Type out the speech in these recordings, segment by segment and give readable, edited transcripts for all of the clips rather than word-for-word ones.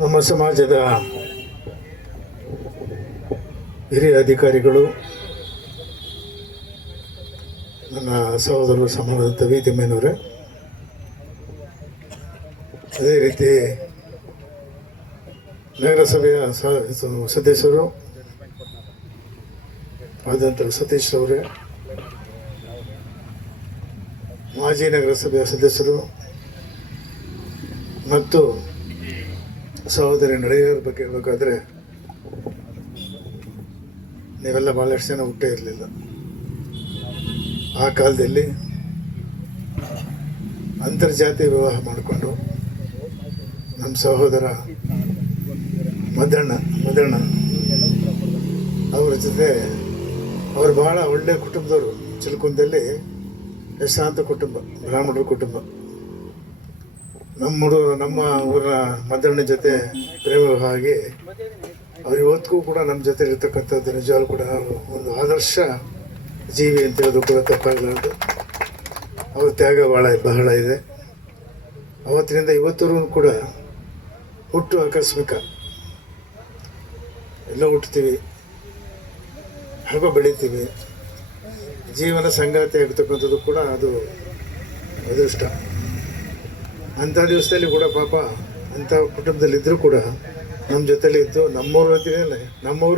ನಮ್ಮ ಸಮಾಜದ ಹಿರಿಯ ಅಧಿಕಾರಿಗಳು, ನನ್ನ ಸಹೋದರರು ಸಮಾನದಂತ ವೀತಿಮೇನವರೇ, ಅದೇ ರೀತಿ ನಗರಸಭೆಯ ಸದಸ್ಯರು ಆದಂಥ ಸತೀಶ್ ಅವರೇ, ಮಾಜಿ ನಗರಸಭೆಯ ಸದಸ್ಯರು ಮತ್ತು ಸಹೋದರಿ ನಡೆಯೋರ ಬಗ್ಗೆ ಹೇಳಬೇಕಾದ್ರೆ, ನೀವೆಲ್ಲ ಭಾಳಷ್ಟು ಜನ ಹುಟ್ಟೇ ಇರಲಿಲ್ಲ. ಆ ಕಾಲದಲ್ಲಿ ಅಂತರ್ಜಾತಿ ವಿವಾಹ ಮಾಡಿಕೊಂಡು ನಮ್ಮ ಸಹೋದರ ಮದಣ್ಣ ಅವರ ಜೊತೆ, ಅವರು ಬಹಳ ಒಳ್ಳೆಯ ಕುಟುಂಬದವರು. ಚಿಲ್ಕುಂದಲ್ಲಿ ಯಶಾಂತ ಕುಟುಂಬ, ಬ್ರಾಹ್ಮಣರ ಕುಟುಂಬ. ನಮ್ಮ ಊರ ಮದಣ್ಣ ಜೊತೆ ಪ್ರೇಮ ಆಗಿ ಅವ್ರು ಇವತ್ತಿಗೂ ಕೂಡ ನಮ್ಮ ಜೊತೆ ಇರ್ತಕ್ಕಂಥದ್ದು ನಿಜವಾಗ್ಲೂ ಕೂಡ ಒಂದು ಆದರ್ಶ ಜೀವಿ ಅಂತ ಹೇಳೋದು ಕೂಡ ತಪ್ಪಾಗಲಾರ್ದು. ಅವ್ರ ತ್ಯಾಗ ಬಹಳ ಇದೆ. ಅವತ್ತಿನಿಂದ ಇವತ್ತರೂ ಕೂಡ ಹುಟ್ಟು ಆಕಸ್ಮಿಕ, ಎಲ್ಲ ಹುಟ್ಟುತ್ತೀವಿ, ಹಾಗೂ ಬೆಳಿತೀವಿ. ಜೀವನ ಸಂಗಾತಿ ಆಗಿರ್ತಕ್ಕಂಥದ್ದು ಕೂಡ ಅದು ಅದೃಷ್ಟ. ಅಂಥ ದಿವಸದಲ್ಲಿ ಕೂಡ ಪಾಪ ಅಂಥ ಕುಟುಂಬದಲ್ಲಿದ್ದರೂ ಕೂಡ ನಮ್ಮ ಜೊತೆಲೇ ಇದ್ದು, ನಮ್ಮವ್ರ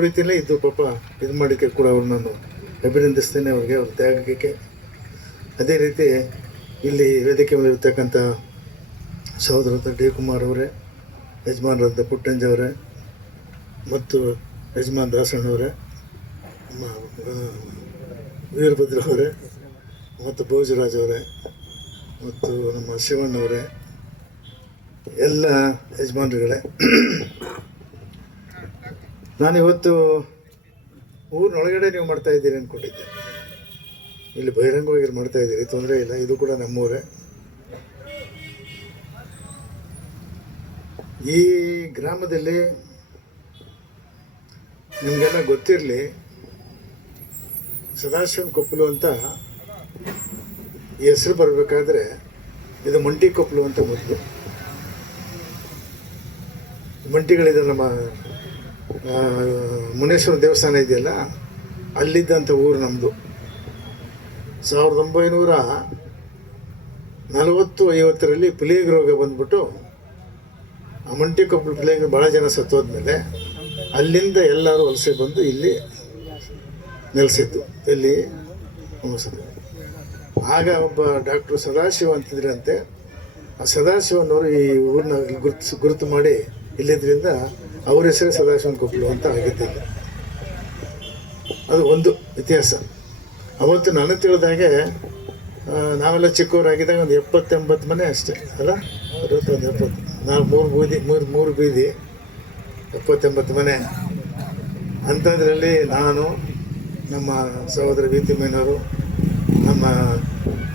ರೀತಿಯಲ್ಲೇ ಇದ್ದು ಪಾಪ ಇದು ಮಾಡೋಕ್ಕೆ ಕೂಡ ಅವ್ರು ನಾನು ಅಭಿನಂದಿಸ್ತೇನೆ, ಅವ್ರಿಗೆ, ಅವ್ರ ತ್ಯಾಗಕ್ಕೆ. ಅದೇ ರೀತಿ ಇಲ್ಲಿ ವೇದಿಕೆ ಮೇಲೆ ಇರ್ತಕ್ಕಂಥ ಸಹೋದರದ ಡಿ ಕುಮಾರ್ ಅವರೇ, ಯಜಮಾನರಾದ ಪುಟ್ಟಂಜವರೇ ಮತ್ತು ಯಜಮಾನ್ ದಾಸಣ್ಣವರೇ, ವೀರಭದ್ರ ಅವರೇ ಮತ್ತು ಭೋಜರಾಜ್ ಅವರೇ ಮತ್ತು ನಮ್ಮ ಶಿವಣ್ಣವರೇ, ಎಲ್ಲ ಯಜಮಾನರುಗಳೇ, ನಾನಿವತ್ತು ಊರಿನೊಳಗಡೆ ನೀವು ಮಾಡ್ತಾಯಿದ್ದೀರಿ ಅಂದ್ಕೊಂಡಿದ್ದೆ. ಇಲ್ಲಿ ಬಹಿರಂಗವಾಗಿ ಮಾಡ್ತಾಯಿದ್ದೀರಿ, ತೊಂದರೆ ಇಲ್ಲ. ಇದು ಕೂಡ ನಮ್ಮೂರೇ. ಈ ಗ್ರಾಮದಲ್ಲಿ ನಿಮಗೆಲ್ಲ ಗೊತ್ತಿರಲಿ, ಸದಾಶಿವನ ಕೊಪ್ಪಲು ಅಂತ ಈ ಹೆಸರು ಬರಬೇಕಾದ್ರೆ ಇದು ಮಂಟಿ ಕೊಪ್ಪಲು ಅಂತ ಮೊದಲು. ಮಂಟಿಗಳಿದೆ, ನಮ್ಮ ಮುನೇಶ್ವರ ದೇವಸ್ಥಾನ ಇದೆಯಲ್ಲ, ಅಲ್ಲಿದ್ದಂಥ ಊರು ನಮ್ಮದು. 1940-50ರಲ್ಲಿ ಪ್ಲೇಗ್ ರೋಗ ಬಂದ್ಬಿಟ್ಟು ಆ ಮಂಟಿ ಕೊಪ್ಪಲು ಪ್ಲೇಗ್ ಭಾಳ ಜನ ಸತ್ತೋದ್ಮೇಲೆ ಅಲ್ಲಿಂದ ಎಲ್ಲರೂ ವಲಸೆ ಬಂದು ಇಲ್ಲಿ ನೆಲೆಸಿದ್ದು. ಇಲ್ಲಿ ಆಗ ಒಬ್ಬ ಡಾಕ್ಟ್ರು ಸದಾಶಿವ ಅಂತಿದ್ರಂತೆ. ಆ ಸದಾಶಿವನವರು ಈ ಊರನ್ನ ಗುರುತು ಮಾಡಿ ಇಲ್ಲಿದ್ದರಿಂದ ಅವ್ರ ಹೆಸರೇ ಸದಾಶಿವನ ಕೊಪ್ಪಲು ಅಂತ ಆಗಿದ್ದಿಲ್ಲ. ಅದು ಒಂದು ಇತಿಹಾಸ. ಅವತ್ತು ನನಗೆ ತಿಳಿದಾಗೆ ನಾವೆಲ್ಲ ಚಿಕ್ಕವರಾಗಿದ್ದಾಗ ಒಂದು 70-80 ಮನೆ ಅಷ್ಟೇ ಅಲ್ಲ, 60-70. ನಾವು ಮೂರು ಬೀದಿ 70-80 ಮನೆ. ಅಂಥದ್ರಲ್ಲಿ ನಾನು, ನಮ್ಮ ಸಹೋದರ ವೀತಿಮೇನವರು, ನಮ್ಮ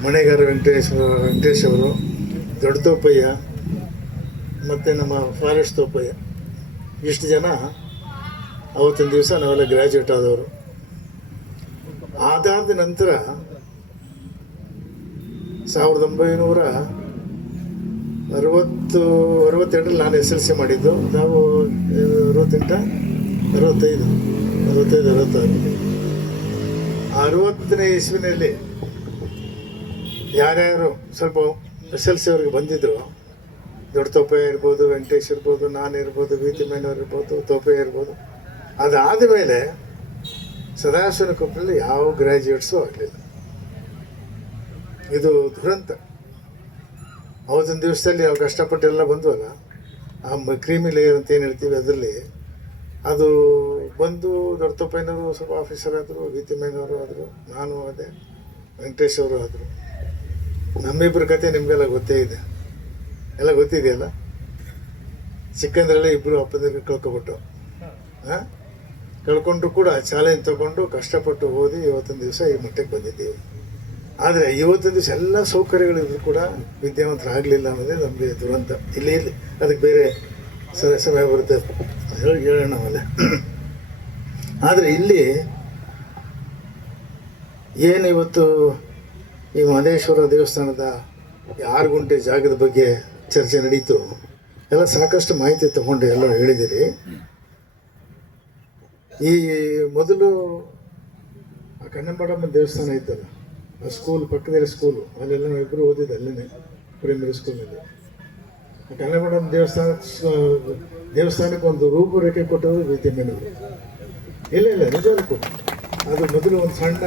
ಮನೆಗಾರ ವೆಂಕಟೇಶ್ ಅವರು, ದೊಡ್ಡ ತೋಪಯ್ಯ ಮತ್ತು ನಮ್ಮ ಫಾರೆಸ್ಟ್ ತೋಪಯ್ಯ, ಇಷ್ಟು ಜನ ಅವತ್ತಿನ ದಿವಸ ನಾವೆಲ್ಲ ಗ್ರ್ಯಾಜುಯೇಟ್ ಆದವರು. ಅದಾದ ನಂತರ 1962ರಲ್ಲಿ ನಾನು SLC ಮಾಡಿದ್ದು. ನಾವು 60ನೇ ಇಸ್ವಿನಲ್ಲಿ ಯಾರ್ಯಾರು ಸ್ವಲ್ಪ SLC ಅವ್ರಿಗೆ ಬಂದಿದ್ರು, ದೊಡ್ಡ ತೋಪಯ್ಯ ಇರ್ಬೋದು, ವೆಂಕಟೇಶ್ ಇರ್ಬೋದು, ನಾನು ಇರ್ಬೋದು, ವೀತಿಮೇನವ್ರು ಇರ್ಬೋದು, ತೋಪಯ್ಯ ಇರ್ಬೋದು. ಅದಾದ ಮೇಲೆ ಸದಾಶಿವನ ಕೊಪ್ಪಲಲ್ಲಿ ಯಾವ ಗ್ರ್ಯಾಜುಯೇಟ್ಸು ಆಗಲಿಲ್ಲ. ಇದು ದುರಂತ. ಅವತ್ತಿನ ದಿವಸದಲ್ಲಿ ನಾವು ಕಷ್ಟಪಟ್ಟೆಲ್ಲ ಬಂದ್ವಲ್ಲ, ಆ ಕ್ರೀಮಿ ಲೇಯರ್ ಅಂತ ಏನು ಹೇಳ್ತೀವಿ, ಅದರಲ್ಲಿ ಅದು ಬಂದು ದೊಡ್ಡ ತೋಪಯ್ಯನವರು ಸ್ವಲ್ಪ ಆಫೀಸರ್ ಆದರು, ವೀತಿಮೇನವರು ಆದರು, ನಾನು ಅದೇ ವೆಂಕಟೇಶ್ ಅವರು ಆದರು. ನಮ್ಮಿಬ್ಬರ ಕತೆ ನಿಮಗೆಲ್ಲ ಗೊತ್ತೇ ಇದೆ, ಎಲ್ಲ ಗೊತ್ತಿದೆಯಲ್ಲ. ಚಿಕ್ಕಂದ್ರಲ್ಲೇ ಇಬ್ಬರು ಅಪ್ಪಂದಿರಿಗೆ ಕಳ್ಕೊಬಿಟ್ಟು, ಕಳ್ಕೊಂಡ್ರು ಕೂಡ ಚಾಲೆಂಜ್ ತೊಗೊಂಡು ಕಷ್ಟಪಟ್ಟು ಓದಿ ಇವತ್ತಿನ ದಿವಸ ಈ ಮಟ್ಟಕ್ಕೆ ಬಂದಿದ್ದೀವಿ. ಆದರೆ ಇವತ್ತಿನ ದಿವಸ ಎಲ್ಲ ಸೌಕರ್ಯಗಳಿದ್ರು ಕೂಡ ವಿದ್ಯಾವಂತರಾಗಲಿಲ್ಲ ಅನ್ನೋದೇ ನಮಗೆ ದುರಂತ. ಇಲ್ಲಿ ಅದಕ್ಕೆ ಬೇರೆ ಸಮಯ ಬರುತ್ತೆ ಹೇಳೋಣ ನಾವಲ್ಲ. ಆದರೆ ಇಲ್ಲಿ ಏನು ಇವತ್ತು ಈ ಮಹದೇಶ್ವರ ದೇವಸ್ಥಾನದ 6 ಗುಂಟೆ ಜಾಗದ ಬಗ್ಗೆ ಚರ್ಚೆ ನಡೀತು. ಎಲ್ಲ ಸಾಕಷ್ಟು ಮಾಹಿತಿ ತಗೊಂಡು ಎಲ್ಲ ಹೇಳಿದ್ದೀರಿ. ಈ ಮೊದಲು ಆ ಕನ್ನಂಬಾಡಮ್ಮ ದೇವಸ್ಥಾನ ಇತ್ತಲ್ಲ, ಆ ಸ್ಕೂಲ್ ಪಕ್ಕದಲ್ಲಿ ಸ್ಕೂಲು, ಅಲ್ಲೆಲ್ಲ ನಾವು ಇಬ್ಬರು ಓದಿದ್ದು ಅಲ್ಲೇ ಪ್ರೈಮರಿ ಸ್ಕೂಲ್ನಲ್ಲಿ. ಕನ್ನಂಬಾಡಮ್ಮ ದೇವಸ್ಥಾನಕ್ಕೆ ಒಂದು ರೂಪುರೇಖೆ ಕೊಟ್ಟವರು ವೀತಿಯಮ್ಮನವರು. ಇಲ್ಲ ನಿಜಕ್ಕೂ ಅದು ಮೊದಲು ಒಂದು ಸಣ್ಣ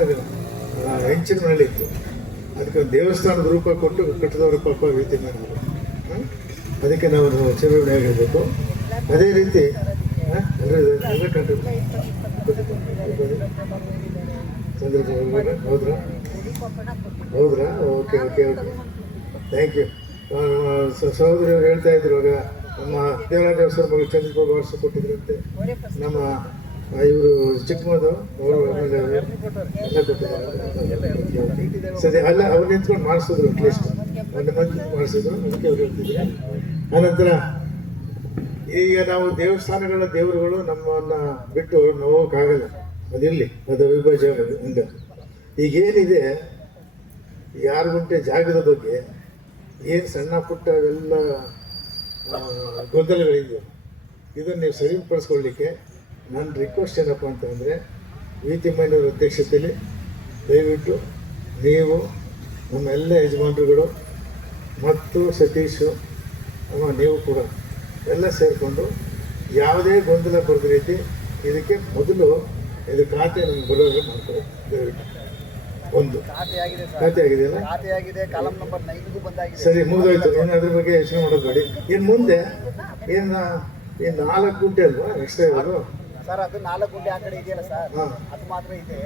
ಹೆಂಚಿನ ಮನೇಲಿ ಇತ್ತು, ಅದಕ್ಕೆ ಒಂದು ದೇವಸ್ಥಾನದ ರೂಪ ಕೊಟ್ಟು ಕಟ್ಟಿದವರು ಪಾಪ ವೀತಿಯಮ್ಮನವರು. ಅದಕ್ಕೆ ನಾವು ಚಿರಋಣಿ ಆಗಿರಬೇಕು. ಅದೇ ರೀತಿ ಎಲ್ಲ ಕಂಡು ಚಂದ್ರಪ್ಪ ಹೌದ್ರಾ? Okay thank you. ಸಹೋದರಿಯವರು ಹೇಳ್ತಾ ಇದ್ರು, ಆಗ ನಮ್ಮ ದೇವರಾಜ ಅವಸರ ಮಗಳು ಚಂದ್ರಪ್ಪ ವರ್ಷ ಕೊಟ್ಟಿದ್ರಂತೆ. ನಮ್ಮ ಇವರು ಚಿಕ್ಕಮದು ಅವರು ಎಲ್ಲ ಕೊಟ್ಟಿದ್ದಾರೆ. ಸರಿ, ಅಲ್ಲ ಅವ್ರು ನಿಂತ್ಕೊಂಡು ಮಾಡಿಸಿದ್ರು, ಅಟ್ಲೀಸ್ಟ್ 1 ಮಂತ್ ಮಾಡಿಸಿದ್ರು. ಅದಕ್ಕೆ ಅವ್ರು ಹೇಳ್ತಿದ್ರು. ಆನಂತರ ಈಗ ನಾವು ದೇವಸ್ಥಾನಗಳ ದೇವರುಗಳು ನಮ್ಮನ್ನು ಬಿಟ್ಟು ಹೋಗೋಕ್ಕಾಗಲ್ಲ, ಅದಿರಲಿ, ಅದು ವಿಭಜ ಹಂಗ. ಈಗೇನಿದೆ 6 ಗುಂಟೆ ಜಾಗದ ಬಗ್ಗೆ ಏನು ಸಣ್ಣ ಪುಟ್ಟ ಎಲ್ಲ ಗೊಂದಲಗಳಿದೆ, ಇದನ್ನು ನೀವು ಸರಿಪಡಿಸ್ಕೊಳ್ಳಿಕ್ಕೆ ನನ್ನ ರಿಕ್ವೆಸ್ಟ್ ಏನಪ್ಪ ಅಂತಂದರೆ, ವೀತಿಯಮ್ಮನವರ ಅಧ್ಯಕ್ಷತೆಯಲ್ಲಿ ದಯವಿಟ್ಟು ನೀವು ನಮ್ಮೆಲ್ಲ ಯಜಮಾನರುಗಳು ಮತ್ತು ಸತೀಶು ನೀವು ಕೂಡ ಎಲ್ಲ ಸೇರಿಕೊಂಡು ಯಾವುದೇ ಗೊಂದಲ ಬರದ ರೀತಿ ಇದಕ್ಕೆ ಮೊದಲು ಇದು ಖಾತೆ ನಮ್ಗೆ ಬರೋದ್ರೆ ಮಾಡ್ತಾರೆ. ದಯವಿಟ್ಟು ಒಂದು ಖಾತೆ ಆಗಿದೆಯಲ್ಲ, ಸರಿ ಮುಗಿದೋಯ್ತು. ಏನು ಅದ್ರ ಬಗ್ಗೆ ಯೋಚನೆ ಮಾಡೋದು ಬೇಡಿ. ಇನ್ನು ಮುಂದೆ ಏನು 4 ಗುಂಟೆ ಅಲ್ವಾ ಎಕ್ಸ್ಟ್ರಾ ಇರೋದು ಸರ್? ಅದು 4 ಗುಂಟೆ ಆ ಕಡೆ ಇದೆಯಲ್ಲ ಸರ್, ಅದು ಮಾತ್ರ ಇದೆ.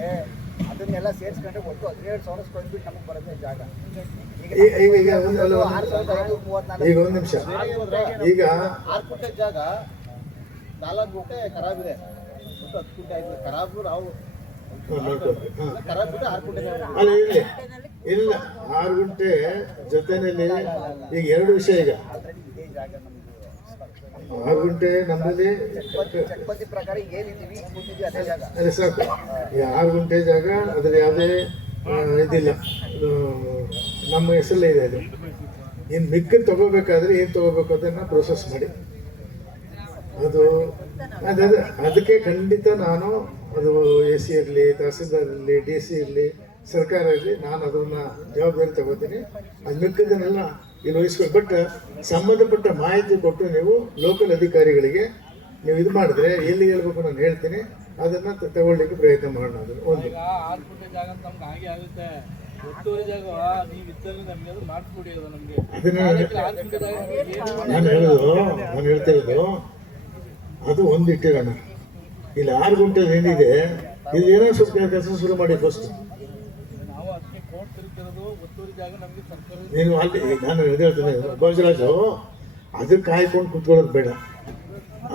ಅದನ್ನೆಲ್ಲ ಸೇರಿಸ್ಕೊಂಡ್ರೆ ಒಟ್ಟು 17,000 ಸ್ಕ್ವೇರ್ ಫೀಟ್ ನಮಗೆ ಬರುತ್ತೆ ಜಾಗ. ಈಗ ಒಂದು ನಿಮಿಷ, ಈಗ 6 ಗುಂಟೆ ಜಾಗ 4 ಗುಂಟೆ ಖರಾಬ್ ಇದೆ, 10 ಗುಂಟೆ ಆಯ್ತು ಖರಾಬು. ನಾವು ಖರಾಬ್ ಬಿಟ್ಟು 6 ಗುಂಟೆ ಅಲ್ಲ ಇಲ್ಲ 6 ಗುಂಟೆ ಜೊತೆಯಲ್ಲಿ ಈಗ 2 ವಿಷಯ. ಈಗ 6 ಗುಂಟೆ ನಮ್ಮಲ್ಲಿ ಪ್ರಕಾರ ಏನಿದ್ದೀವಿ ಅದೇ ಸಾಕು. ಈ 6 ಗುಂಟೆ ಜಾಗ ಅದ್ರ ಯಾವುದೇ ಇದಿಲ್ಲ, ನಮ್ಮ ಹೆಸರಲ್ಲೇ ಇದೆ. ಅದು ಇನ್ನು ಮಿಕ್ಕನ್ನು ತಗೋಬೇಕಾದ್ರೆ ಏನು ತಗೋಬೇಕು ಅದನ್ನು ಪ್ರೋಸೆಸ್ ಮಾಡಿ. ಅದಕ್ಕೆ ಖಂಡಿತ ನಾನು ಅದು AC ಇರಲಿ, ತಹಸೀಲ್ದಾರ್ ಇರಲಿ, DC ಇರಲಿ, ಸರ್ಕಾರ ಇರಲಿ, ನಾನು ಅದನ್ನು ಜವಾಬ್ದಾರಿ ತಗೋತೀನಿ. ಅದು ಮಿಕ್ಕದನ್ನೆಲ್ಲ ಇಲ್ಲಿ ವಹಿಸ್ಕೊಂಡು, ಬಟ್ ಸಂಬಂಧಪಟ್ಟ ಮಾಹಿತಿ ಕೊಟ್ಟು ನೀವು ಲೋಕಲ್ ಅಧಿಕಾರಿಗಳಿಗೆ ನೀವು ಇದು ಮಾಡಿದ್ರೆ ಎಲ್ಲಿ ಹೇಳ್ಬೇಕು ನಾನು ಹೇಳ್ತೀನಿ, ಅದನ್ನು ತಗೊಳ್ಳಿಕ್ಕೆ ಪ್ರಯತ್ನ ಮಾಡೋಣ. ಅದನ್ನು ಒಂದು ನಾನು ಹೇಳ್ತಿರೋದು ಅದು ಒಂದು ಇಟ್ಟಿರೋಣ. ಇಲ್ಲಿ 6 ಗುಂಟೆ ಏನಿದೆ, ಇಲ್ಲಿ ಏನೋ ಸ್ವಲ್ಪ ಕೆಲಸ ಶುರು ಮಾಡಿ ಫಸ್ಟ್. ನೀನು ಅಲ್ಲಿ ನಾನು ಹೇಳ್ತೇನೆ ಭೋಜರಾಜು, ಅದು ಕಾಯ್ಕೊಂಡು ಕುತ್ಕೊಳ್ಳೋದು ಬೇಡ,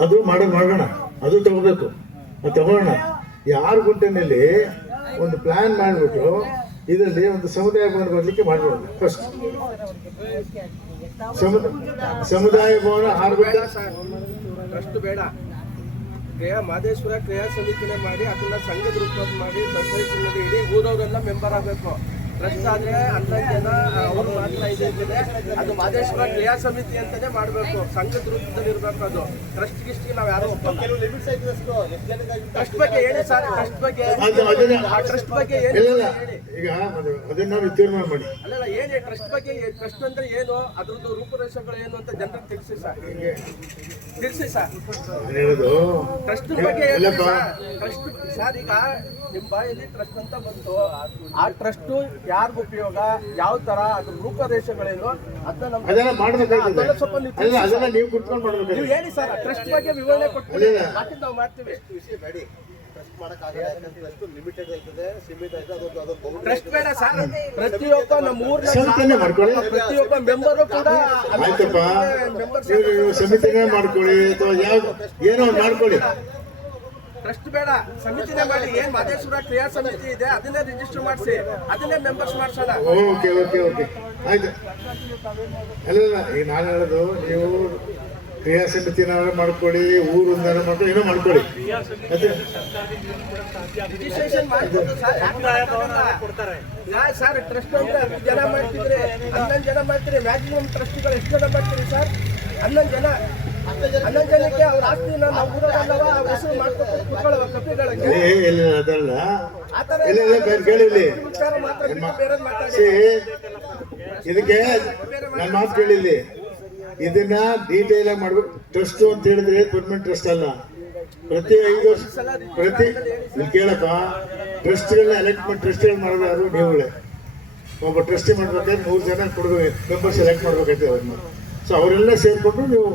ಅದು ಮಾಡೋಣ, ಅದು ತಗೋಬೇಕು, ಅದು ತಗೊಳ್ಳೋಣ. ಈ 6 ಗುಂಟೆನಲ್ಲಿ ಒಂದು ಪ್ಲಾನ್ ಮಾಡಿಬಿಟ್ಟು ಇದರಲ್ಲಿ ಒಂದು ಸಮುದಾಯ ಭವನ ಬರಲಿಕ್ಕೆ ಮಾಡ್ಬೋದು. ಫಸ್ಟ್ ಸಮುದಾಯ ಭವನ 6 ಗುಂಟೆ ಅಷ್ಟು ಬೇಡ. ಮಹದೇಶ್ವರ ಕ್ರಿಯಾ ಸಮಿತಿನೇ ಮಾಡಿ ಅದನ್ನ ಸಂಘದ ರೂಪ ಮಾಡಿ ಸೊಸೈಟಿನಲ್ಲಿ ಇಡೀ ಊರವರೆಲ್ಲ ಮೆಂಬರ್ ಆಗಬೇಕು. ಟ್ರಸ್ಟ್ ಆದ್ರೆ 11 ಜನ ಅವರು ಮಾತ್ರ ಇದೆ. ಅದು ಮಹದೇಶ್ವರ ಕ್ರಿಯಾ ಸಮಿತಿ ಅಂತಾನೆ ಮಾಡಬೇಕು, ಸಂಘದ ರೂಪದಲ್ಲಿ ಇರಬೇಕು. ಅದು ಟ್ರಸ್ಟ್ ಗಿಸ್ಟ್ಗೆ ನಾವು ಯಾರು ಟ್ರಸ್ಟ್ ಬಗ್ಗೆ ಹೇಳಿ ಸರ್. ಟ್ರಸ್ಟ್ ಬಗ್ಗೆ ಈಗ ಅದನ್ನ ತೀರ್ಮಾನ ಮಾಡಿ. ಅಲ್ಲ ಏನೇ ಟ್ರಸ್ಟ್ ಬಗ್ಗೆ, ಟ್ರಸ್ಟ್ ಅಂದ್ರೆ ಏನು, ಅದ್ರದ್ದು ರೂಪುರೇಷೆಗಳು ಏನು ಅಂತ ಜನರಿಗೆ ತಿಳಿಸಿ ಸರ್. ಹೇಳೋದು ಟ್ರಸ್ಟ್ ಬಗ್ಗೆ ಟ್ರಸ್ಟ್ ಸರ್. ಈಗ ನಿಮ್ಮ ಬಾಯಲ್ಲಿ ಟ್ರಸ್ಟ್ ಅಂತ ಬಂತು, ಆ ಟ್ರಸ್ಟ್ ಯಾರಿಗ ಉಪಯೋಗ, ಯಾವ ತರ, ಅದ್ರ ರೂಪರೇಷೆಗಳೇನು ಅದೆಲ್ಲ ಮಾಡ್ಬೇಕಾಗ್ತದೆ. ಅದೆಲ್ಲ ನೀವು ಕುತ್ಕೊಂಡು ಮಾಡ್ಬೇಕು. ನೀವು ಹೇಳಿ ಸರ್, ಟ್ರಸ್ಟ್ ಬಗ್ಗೆ ವಿವರಣೆ ಕೊಟ್ಟು ನಾವು ಮಾಡ್ತೀವಿ. ಟ್ರಸ್ಟ್ ಬೇಡ ಸರ್, ಪ್ರತಿಯೊಬ್ಬ ನಮ್ಮ ಊರಿನ ಪ್ರತಿಯೊಬ್ಬ ಮೆಂಬರು ಕೂಡ ಆಯ್ತಪ್ಪ, ಸಮಿತಿನೇ ಮಾಡ್ಕೊಳ್ಳಿ ಅಥವಾ ಯಾವ್ದು ಏನೋ ಮಾಡ್ಕೊಳ್ಳಿ. ಟ್ರಸ್ಟ್ ಬೇಡ, ಸಮಿತಿನೇ ಮಾಡಿ. ಏನ್ ಮಹದೇಶ್ವರ ಕ್ರಿಯಾ ಸಮಿತಿ ಇದೆ ಅದನ್ನೇ ರಿಜಿಸ್ಟರ್ ಮಾಡಿಸಿ, ಅದನ್ನೇ ಮೆಂಬರ್ಸ್ ಮಾಡ್ಸೋಣ. ಓಕೆ ಆಯ್ತು. ಅಲ್ಲ ಈಗ ನಾನು ಹೇಳೋದು, ನೀವು ಕ್ರಿಯಾ ಸಮಿತಿನಾರ ಮಾಡ್ಕೊಳ್ಳಿ, ಊರಿಂದಾರ ಮಾಡ್ಕೊಳ್ಳಿ, ಏನೋ ಮಾಡ್ಕೊಳ್ಳಿ. ಅದೇ ರಿಜಿಸ್ಟ್ರೇಷನ್ ಮಾಡ್ಬೋದು ಸರ್. ಸರ್ ಟ್ರಸ್ಟ್ ಅಂದ್ರೆ 10 ಜನ ಮಾಡ್ತಿದ್ರೆ 11 ಜನ ಮಾಡ್ತೀರಿ. ಮ್ಯಾಕ್ಸಿಮಮ್ ಟ್ರಸ್ಟಿಗಳು ಎಷ್ಟು ಜನ ಮಾಡ್ತೀರಿ ಸರ್? 11 ಜನ. 11 ಜನಕ್ಕೆ ಅವ್ರ ಆಸ್ತಿನ ನಾವು ಊರಲ್ಲವ ಅವ್ರ ಹೆಸರು ಮಾಡ್ಕೊಂಡು ಕುತ್ಕೊಳ್ಳೋ ಕಪಿಗಳಿಗೆ ಇಲ್ಲ ಅದಲ್ಲ, ಆ ಥರ ಇಲ್ಲ ಕೇಳಿ ಇಲ್ಲಿ. ವಿಚಾರ ಮಾತ್ರ ಬಿಟ್ಟು ಬೇರೆದ್ ಮಾತಾಡಿ. ಇದಕ್ಕೆ ನನ್ನ ಮಾತು ಕೇಳಿಲ್ಲಿ, ಇದನ್ನ ಡೀಟೇಲ್ ಆಗಿ ಮಾಡ್ಬೇಕು. ಟ್ರಸ್ಟ್ ಅಂತ ಹೇಳಿದ್ರೆ ಪರ್ಮನೆಂಟ್ ಟ್ರಸ್ಟ್ ಅಲ್ಲ. ಪ್ರತಿ 5 ವರ್ಷ ಇಲ್ಲಿ ಕೇಳಪ್ಪ, ಟ್ರಸ್ಟ್ಗಳನ್ನ ಎಲೆಕ್ಟ್ ಮಾಡಿ ಟ್ರಸ್ಟ್ಗಳು ಮಾಡೋದು ಯಾರು? ನೀವುಗಳೇ. ಒಬ್ಬ ಟ್ರಸ್ಟಿ ಮಾಡ್ಬೇಕಾದ್ರೆ 100 ಜನ ಕೊಡ್ಬೇಕು, ಮೆಂಬರ್ ಸೆಲೆಕ್ಟ್ ಮಾಡ್ಬೇಕಾಗ್ತದೆ ಅವ್ರನ್ನ. ಸೊ ಅವರೆಲ್ಲ ಸೇರಿಕೊಂಡು ನೀವು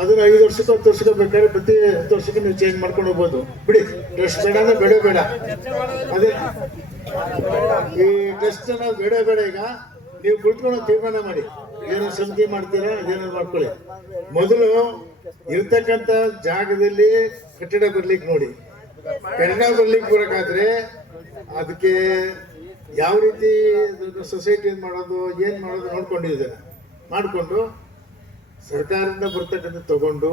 ಅದನ್ನ 5 ವರ್ಷಕ್ಕೆ 10 ವರ್ಷಕ್ಕೆ ಬೇಕಾದ್ರೆ ಪ್ರತಿ 10 ವರ್ಷಕ್ಕೆ ನೀವು ಚೇಂಜ್ ಮಾಡ್ಕೊಂಡು ಹೋಗ್ಬೋದು. ಬಿಡಿ, ಟ್ರಸ್ಟ್ ಬೇಡ ಅಂದ್ರೆ ಬೇಡ. ಅದೇ ಈ ಟ್ರಸ್ಟ್ ಬೇಡ. ಈಗ ನೀವು ಕುಳಿತುಕೊಂಡು ತೀರ್ಮಾನ ಮಾಡಿ, ಏನೋ ಸಮಿತಿ ಮಾಡ್ತೀರಾ, ಅದೇನೋ ಮಾಡ್ಕೊಳ್ಳಿ. ಮೊದಲು ಇರ್ತಕ್ಕಂಥ ಜಾಗದಲ್ಲಿ ಕಟ್ಟಡ ಬರ್ಲಿಕ್ಕೆ ನೋಡಿ. ಕಟ್ಟಡ ಬರ್ಲಿಕ್ಕೆ ಬರೋಕ್ಕಾದ್ರೆ ಅದಕ್ಕೆ ಯಾವ ರೀತಿ ಸೊಸೈಟಿ ಮಾಡೋದು, ಏನು ಮಾಡೋದು ನೋಡ್ಕೊಂಡಿದ್ದಾರೆ. ಮಾಡಿಕೊಂಡು ಸರ್ಕಾರದಿಂದ ಬರ್ತಕ್ಕಂಥ ತಗೊಂಡು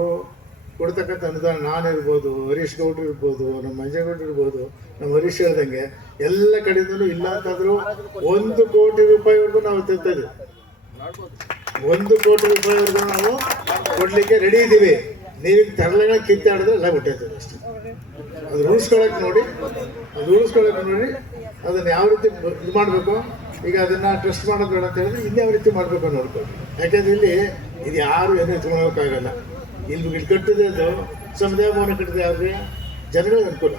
ಕೊಡ್ತಕ್ಕಂಥ ಅನುದಾನ ನಾನಿರ್ಬೋದು, ಹರೀಶ್ ಗೌಡ್ರು ಇರ್ಬೋದು, ನಮ್ಮ ಮಂಜೇಗೌಡರು ಇರ್ಬೋದು, ನಮ್ಮ ಹರೀಶ್ ಹೇಳ್ದಂಗೆ ಎಲ್ಲ ಕಡೆಯಿಂದಲೂ ಇಲ್ಲ ಅಂತಂದ್ರು 1 ಕೋಟಿ ರೂಪಾಯಿವರೆಗೂ ನಾವು ತರ್ತೀವಿ. 1 ಕೋಟಿ ರೂಪಾಯಿವರೆಗೂ ನಾವು ಕೊಡ್ಲಿಕ್ಕೆ ರೆಡಿ ಇದ್ದೀವಿ. ನೀವು ತರಲೆಗಳ ಕಿತ್ತಾಡಿದ್ರೆ ಎಲ್ಲ ಬಿಟ್ಟಿರ್ತೀವಿ ಅಷ್ಟೇ. ಅದು ಉಳಿಸ್ಕೊಳಕ್ಕೆ ನೋಡಿ, ಅದನ್ನು ಯಾವ ರೀತಿ ಇದು ಮಾಡಬೇಕು. ಈಗ ಅದನ್ನು ಟ್ರಸ್ಟ್ ಮಾಡೋದು ಬೇಡ ಅಂತ ಹೇಳಿದ್ರೆ ಇನ್ಯಾವ ರೀತಿ ಮಾಡಬೇಕು ನೋಡ್ಕೊಂಡು. ಯಾಕೆಂದ್ರೆ ಇಲ್ಲಿ ಇದು ಯಾರು ಏನೂ ಎತ್ಕೊಳೋಕ್ಕಾಗಲ್ಲ. ಇಲ್ಲಿ ಕಟ್ಟಿದೆ ಅದು ಸಮುದಾಯ ಭವನ ಕಟ್ಟಿದೆ, ಯಾರಿಗೆ ಜನಗಳಿಗೆ ಅನುಕೂಲ.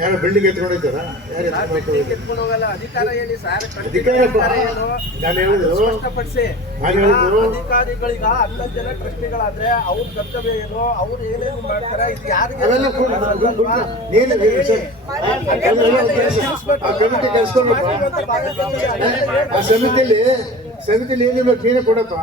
ಯಾರು ಬಿಲ್ಡಿಂಗ್ ಎತ್ಕೊಂಡಿದ್ದಾರ? ಯಾರು ಎತ್ಕೊಂಡು ಹೋಗಲ್ಲ. ಅಧಿಕಾರ ಹೇಳಿ ಸರ್. ಅಧಿಕಾರಪ್ಪ ನಾನು ಹೇಳುದು ಅಧಿಕಾರಿಗಳೀಗ 11 ಜನ ಟ್ರಸ್ಟಿಗಳಾದ್ರೆ ಅವ್ರ ಕರ್ತವ್ಯ ಏನು, ಅವ್ರು ಏನೇನು ಮಾಡ್ತಾರೆ, ಇದು ಯಾರಿಗೆ ಅವೆಲ್ಲ ಆ ಕಮಿಟಿ ಕಳ್ಸ್ಕೊಂಡು ಆ ಸಮಿತಿಯಲ್ಲಿ ಏನಿರ್ಬೇಕು ನೀನೇ ಕೊಡಪ್ಪ.